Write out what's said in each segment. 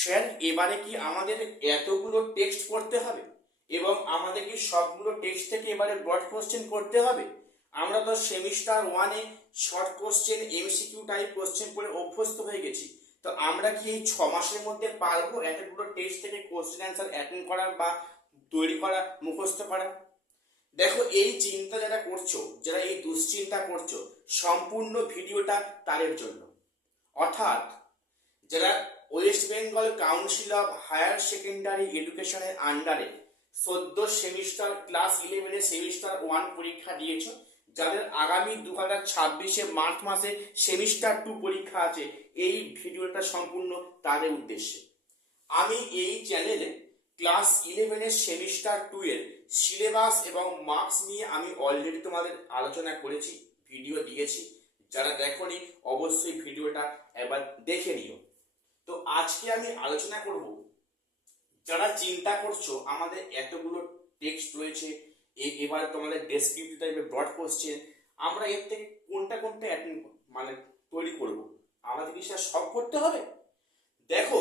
Sir এবারে কি আমাদের এতগুলো টেক্সট পড়তে হবে এবং আমাদের কি সবগুলো টেক্সট থেকে এবারে ব্রড কোশ্চেন করতে হবে? আমরা তো সেমিস্টার ওয়ানে short question MCQ type question করে অভ্যস্ত হয়ে গেছি। তো আমরা কি এই 6 মাসের মধ্যে পারবো এতগুলো টেক্সট থেকে কোশ্চেন অ্যান্সার অ্যাটেন্ড করা বা তৈরি করা, মুখস্থ করা? দেখো, এই চিন্তা যারা করছো, যারা এই দুশ্চিন্তা করছো, সম্পূর্ণ ভিডিওটা তাদের জন্য। অর্থাৎ যারা West Bengal council of higher secondary এডুকেশনের আন্ডারে সদ্য সেমিস্টার ক্লাস 11 সেমিস্টার 1 পরীক্ষা দিয়েছো, যাদের আগামী 2026 মার্চ মাসে সেমিস্টার 2 পরীক্ষা আছে, এই ভিডিওটা সম্পূর্ণ তাদের উদ্দেশ্যে। আমি এই চ্যানেলে ক্লাস 11 সেমিস্টার 2 এর সিলেবাস এবং মার্কস নিয়ে আমি অলরেডি তোমাদের আলোচনা করেছি, ভিডিও দিয়েছি। যারা দেখোনি অবশ্যই ভিডিওটা একবার দেখে নিও। তো আজকে আমি আলোচনা করব, যারা চিন্তা করছো আমাদের এতগুলো টেক্সট রয়েছে, এবার তোমাদের ডেসক্রিপটিভ টাইপের ব্রড কোশ্চেন, আমরা এর থেকে কোনটা কোনটা মানে তৈরি করব, আমাদের কি সেটা সব করতে হবে? দেখো,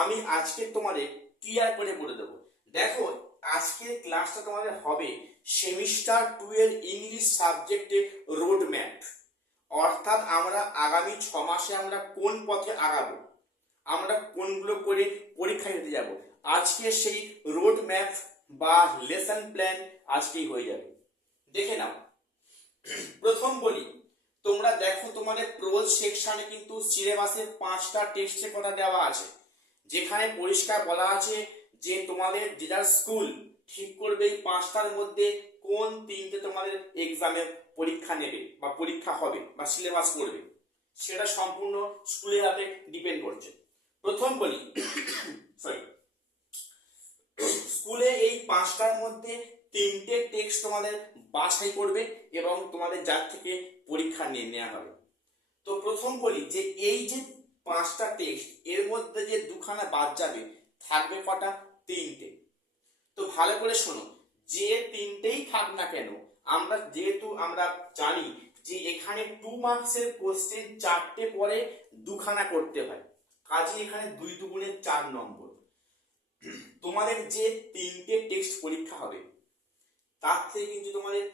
আমি আজকে তোমাদের ক্লিয়ার করে বলে দেবো। দেখো, আজকে ক্লাসটা তোমাদের হবে সেমিস্টার 2 এর ইংলিশ সাবজেক্টে রোড ম্যাপ। অর্থাৎ আমরা আগামী 6 মাসে আমরা কোন পথে আগাবো, আমরা কোনগুলো করে পরীক্ষা দিতে যাব, আজকে সেই রোড ম্যাপ বা লেসন প্ল্যান আজকেই হয়ে যাবে। দেখে নাও, প্রথম বলি, তোমরা দেখো তোমাদের প্রোজ সেকশনে কিন্তু সিলেবাসে 5টা টেক্সটের কথা দেওয়া আছে, যেখানে পরিষ্কার বলা আছে যে তোমাদের যেটা স্কুল ঠিক করবে এই 5টার মধ্যে কোন 3টে তোমাদের এক্সামে পরীক্ষা নেবে বা পরীক্ষা হবে বা সিলেবাস করবে, সেটা সম্পূর্ণ স্কুলের হাতে ডিপেন্ড করছে। প্রথম বলি, সরি, স্কুলে এই 5টার মধ্যে 3টে টেক্সট তোমাদের বাছাই করবে এবং তোমাদের যার থেকে পরীক্ষা নিয়ে নেওয়া হবে। তো প্রথম বলি যে এই যে 5টা টেক্সট, এর মধ্যে যে দুখানা বাদ যাবে, থাকবে কটা? 3টে। তো ভালো করে শোনো, যে 3টেই থাক না কেন, যেহেতু আমরা জানি যে এখানে 2 মার্কসের কোশ্চেন 4টে পরে দুখানা করতে হয়, কাজে এখানে 2 দুগুণে 4 নম্বর। তোমাদের যে 3টে টেক্সট পরীক্ষা হবে, তার থেকে কিন্তু তোমাদের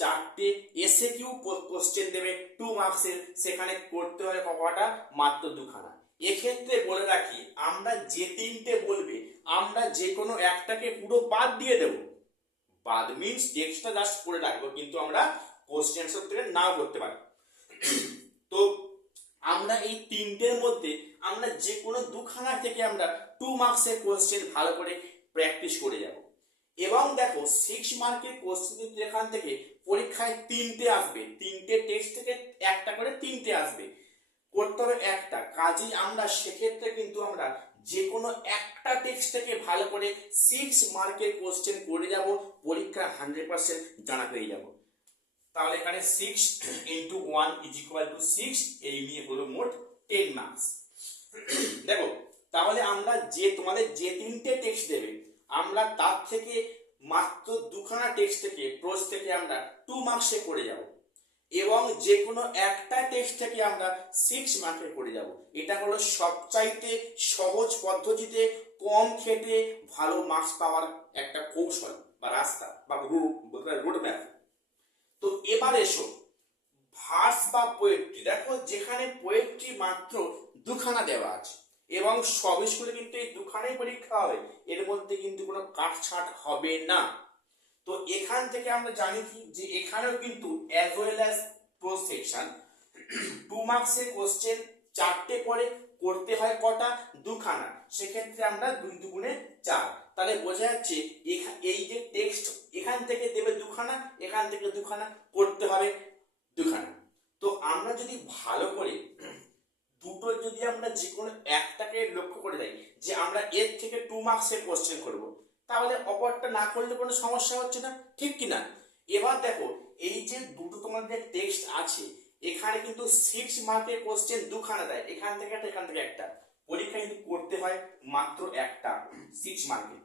4টে এসে কিউ কোশ্চেন দেবে 2 মার্কসের, সেখানে করতে হবে কটা? মাত্র দুখানা। এক্ষেত্রে বলে রাখি, আমরা যে 3টে বলবে, আমরা যে কোনো একটাকে পুরো বাদ দিয়ে দেব। বাদ মিন্স টেক্সটটা জাস্ট করে রাখবো, কিন্তু আমরা কোশ্চেন আনসার থেকে নাও করতে পারি। তো আমরা এই 3টের মধ্যে আমরা যে কোনো দুখানা থেকে আমরা 2 মার্কসের কোশ্চেন ভালো করে প্র্যাকটিস করে যাব। এবং দেখো, 6 মার্কের কোশ্চেন কিন্তু এখান থেকে পরীক্ষায় 3টে আসবে, 3টে টেক্সট থেকে একটা করে 3টে আসবে, করতে হবে একটা। কাজেই আমরা সেক্ষেত্রে কিন্তু আমরা যে কোনো একটা টেক্সট থেকে ভালো করে 6 মার্কের কোশ্চেন করে যাব, পরীক্ষা 100% জানা পেয়ে যাব। তাহলে এখানে 6 × 1 = 6, এই নিয়ে হলো মোট 10 মার্কস। দেখো, তাহলে আমরা যে তোমাদের যে 3টে টেক্সট দেবে, আমরা তার থেকে মাত্র দুখানা টেক্সট থেকে প্রোজ থেকে আমরা 2 মার্কসে করে যাব, এবং যে কোনো একটা টেক্সট থেকে আমরা 6 মার্কে করে যাব। এটা হলো সবচাইতে সহজ পদ্ধতিতে কম খেটে ভালো মার্কস পাওয়ার একটা কৌশল বা রাস্তা বা রোড ম্যাপ। তো এবার এসো ভার্স বা পোয়েট্রি। দেখো, যেখানে পোয়েট্রি মাত্র দুখানা দেওয়া আছে এবং সব স্কুলে কিন্তু এই দুখানাই পরীক্ষা হবে, এর মধ্যে কিন্তু কোনো কাটছাট হবে না। তো এখান থেকে আমরা জানি কি যে এখানেও কিন্তু as well as pros section 2 মার্কসের কোশ্চেন 4টে পরে করতে হয় কটা? দুখানা। সেক্ষেত্রে আমরা 2 দুগুণে 4। তাহলে বোঝা যাচ্ছে এই যে টেক্সট এখান থেকে দেবে দুখানা, এখান থেকে দুখানা, করতে হবে দুখানা। তো আমরা যদি ভালো করে দুটো যদি আমরা যে কোনো একটাকে লক্ষ্য করে যাই যে আমরা এর থেকে 2 মার্কসের কোশ্চেন করব, তাহলে অপরটা না করলে কোনো সমস্যা হচ্ছে না, ঠিক কি না? এবার দেখো, এই যে দুটো তোমাদের টেক্সট আছে, এখানে কিন্তু 6 মার্কের কোশ্চেন দুখানা দেয়, এখান থেকে একটা, এখান থেকে একটা, পরীক্ষা কিন্তু করতে হয় মাত্র একটা 6 মার্কের।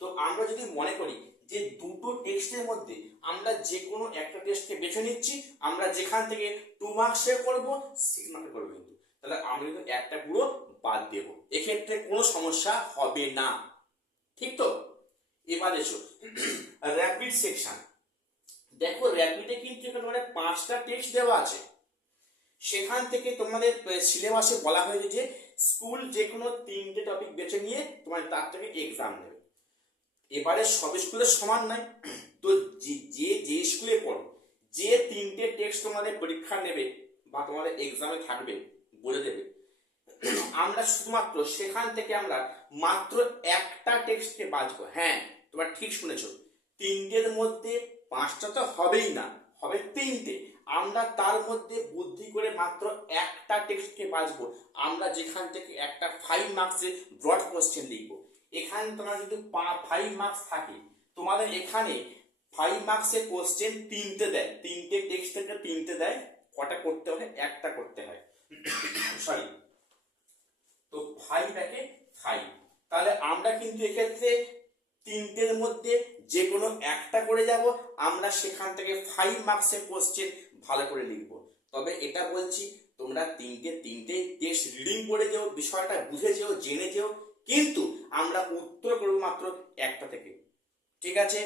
তো আমরা যদি মনে করি যে দুটো টেক্সটের মধ্যে আমরা যে কোনো একটা টেক্সটকে বেছে নিচ্ছি, আমরা যেখান থেকে 2 মার্কসের করব, 6 মার্কের করব, কিন্তু তাহলে আমরা কিন্তু একটা পুরো বাদ দেব, এক্ষেত্রে কোনো সমস্যা হবে না, ঠিক তো? এবার এসো র্যাপিড সেকশন। দেখো র্যাপিডে কিন্তু এখানে 5টা টেক্সট দেওয়া আছে, সেখান থেকে তোমাদের সিলেবাসে বলা হয়েছে যে স্কুল যে কোনো 3টে টপিক বেছে নিয়ে তোমার তার থেকে এক্সাম নেবে। এবারে সব স্কুলের সমান নয়, তো যে যে স্কুলে পড়ো, যে 3টে টেক্সট তোমাদের পরীক্ষা নেবে বা তোমাদের এক্সামে থাকবে বলে দেবে, আমরা শুধুমাত্র সেখান থেকে আমরা মাত্র একটা টেক্সটকে বাছবো। হ্যাঁ, তোমরা ঠিক শুনেছো, 3টের মধ্যে 5টা তো হবেই না, হবে 3টে। আমরা তার মধ্যে বুদ্ধি করে মাত্র একটা টেক্সটকে বাছবো, আমরা যেখান থেকে একটা 5 মার্কসের ব্রড কোশ্চেন লিখবো। এখানে তোমার যদি 5 মার্কস থাকে, তোমাদের এখানে 5 মার্কসের কোশ্চেন 3টে দেয়, 3টে টেক্সট থেকে 3টে দেয়, কটা করতে হয়? একটা করতে হয়, সরি। তো 5 একে 5, তাহলে আমরা কিন্তু এক্ষেত্রে 3টের মধ্যে যে কোনো একটা করে যাব, আমরা সেখান থেকে 5 মার্কসের কোশ্চেন ভালো করে লিখব। তবে এটা বলছি, তোমরা তিনটে টেস্ট রিডিং করে যেও, বিষয়টা বুঝে যেও, জেনে যেও, কিন্তু আমরা উত্তর করব মাত্র একটা থেকে, ঠিক আছে?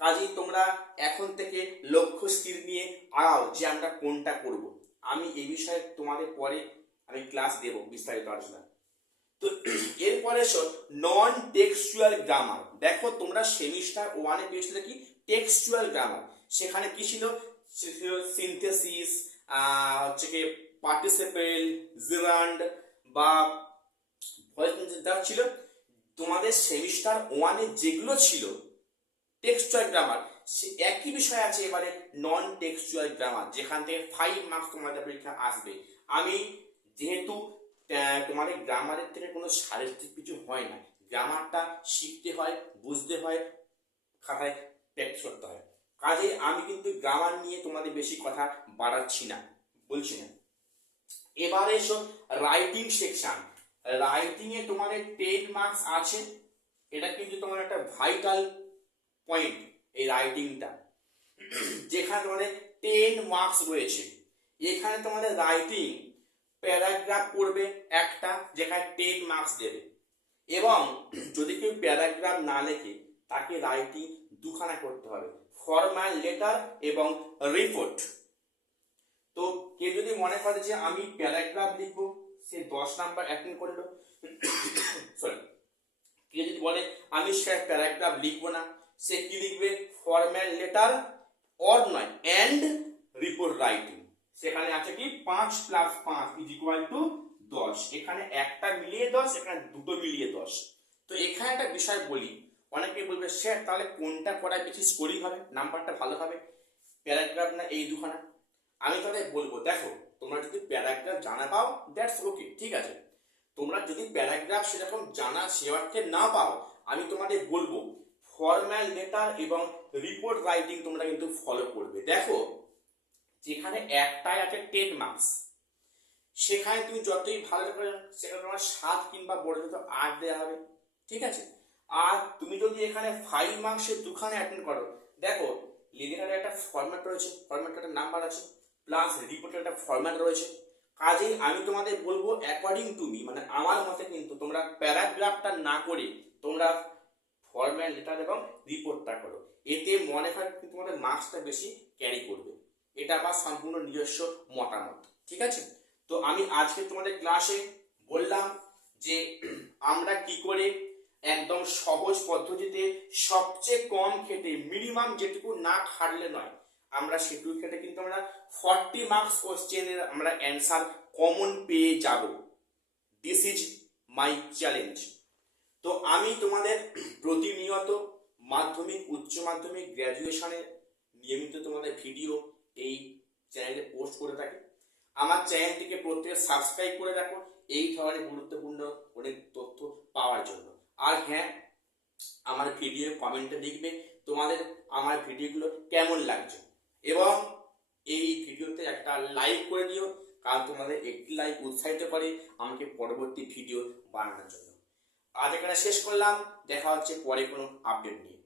কাজেই তোমরা এখন থেকে লক্ষ্য স্থির নিয়ে আগাও যে আমরা কোনটা করব। আমি এই বিষয়ে তোমাদের পরে আমি ক্লাস দেব বিস্তারিত আলোচনা। তো এরপরে এসো নন টেক্সচুয়াল গ্রামার। দেখো তোমরা সেমিস্টার 1-এ পেয়েছিলে কি টেক্সচুয়াল গ্রামার, সেখানে কি ছিল? সিনথেসিস, হচ্ছে কি পার্টিসিপেল, জিরান্ড বা ছিল। তোমাদের সেমিস্টার 1-এ যেগুলো ছিল টেক্সচুয়াল গ্রামার, সে একই বিষয় আছে এবারে নন টেক্সচুয়াল গ্রামার, যেখান থেকে 5 মার্কস তোমাদের পরীক্ষা আসবে। আমি যেহেতু তোমাদের গ্রামারের থেকে কোনো শারীরিক কিছু হয় না, গ্রামারটা শিখতে হয়, বুঝতে হয়, খাতায় প্র্যাকটিস করতে হয়, কাজে আমি কিন্তু গ্রামার নিয়ে তোমাদের বেশি কথা বাড়াচ্ছি না, বলছি না। এবারে এসো রাইটিং সেকশন। রাইটিং এ তোমাদের 10 মার্কস আছে, এটা কিন্তু তোমার একটা ভাইটাল পয়েন্ট এই রাইটিংটা, যেখানে তোমাদের 10 মার্কস রয়েছে। এখানে তোমাদের রাইটিং প্যারাগ্রাফ পড়বে একটা, যেখানে 10 মার্কস দেবে, এবং যদি কেউ প্যারাগ্রাফ না লেখে তাকে রাইটিং দুখানা করতে হবে, ফর্মাল লেটার এবং রিপোর্ট। তো কেউ যদি মনে করে যে আমি প্যারাগ্রাফ লিখবো, সে 10 নাম্বার অ্যাটেন্ড করলো। সরি, কেউ যদি বলে আমি সে প্যারাগ্রাফ লিখবো না, সে কি লিখবে? ফর্মাল লেটার অর নয় এন্ড রিপোর্ট রাইটিং। সেখানে আছে কি 5 + 5 = 10, এখানে একটা মিলিয়ে 10, এখানে দুটো মিলিয়ে 10। তো এখানে একটা বিষয় বলি, অনেকে বলবে স্যার তাহলে কোনটা করায় বেশি স্কোরিং হবে, নাম্বারটা ভালো হবে, প্যারাগ্রাফ না এই দুখানা? আমি তাদের বলবো দেখো, তোমরা যদি প্যারাগ্রাফ জানা পাও দ্যাটস ওকে, ঠিক আছে। তোমরা যদি প্যারাগ্রাফ সেরকম জানা সে অর্থে না পাও, আমি তোমাদের বলবো ফর্মাল লেটার এবং রিপোর্ট রাইটিং তোমরা কিন্তু ফলো করবে। দেখো যেখানে একটাই আছে 10 মার্কস, সেখানে তুমি যতই ভালো করে সেখানে তোমার 7 কিংবা বড় যত 8 দেওয়া হবে, ঠিক আছে। আর তুমি যদি এখানে 5 মার্কসের দুখানে অ্যাটেন্ড করো, দেখো লেটারের একটা ফরম্যাট রয়েছে, ফরম্যাটের একটা নাম্বার আছে, প্লাস রিপোর্টের একটা ফরম্যাট রয়েছে। কাজেই আমি তোমাদের বলবো অ্যাকর্ডিং টু মি, মানে আমার মতে কিন্তু তোমরা প্যারাগ্রাফটা না করে তোমরা ফর্মাল লেটার এবং রিপোর্টটা করো, এতে মনে হয় কিন্তু তোমাদের মার্কসটা বেশি ক্যারি করবে। এটা আমার সম্পূর্ণ নিজস্ব মতামত, ঠিক আছে। তো আমি আজকে তোমাদের ক্লাসে বললাম যে আমরা কি করে একদম সহজ পদ্ধতিতে সবচেয়ে কম খেটে, মিনিমাম যেটুকু না খাটলে নয়, আমরা সেটুকু খেটে কিন্তু আমরা 40 মার্কস কোশ্চেনের আমরা অ্যান্সার কমন পেয়ে যাব। This is my challenge. তো আমি তোমাদের প্রতিনিয়ত মাধ্যমিক, উচ্চ মাধ্যমিক, গ্র্যাজুয়েশনের নিয়মিত তোমাদের ভিডিও এই চ্যানেলে পোস্ট করে থাকি। আমার চ্যানেলটিকে প্রত্যেকে সাবস্ক্রাইব করে রাখো এই ধরনের গুরুত্বপূর্ণ অনেক তথ্য পাওয়ার জন্য। আর হ্যাঁ, আমার ভিডিও কমেন্টে লিখবে তোমাদের আমার ভিডিওগুলো কেমন লাগছে, এবং এই ভিডিওতে একটা লাইক করে দিও, কারণ তোমাদের একটি লাইক উৎসাহিত করে আমাকে পরবর্তী ভিডিও বানানোর জন্য। আজ এখানে শেষ করলাম, দেখা হচ্ছে পরে কোনো আপডেট নিয়ে।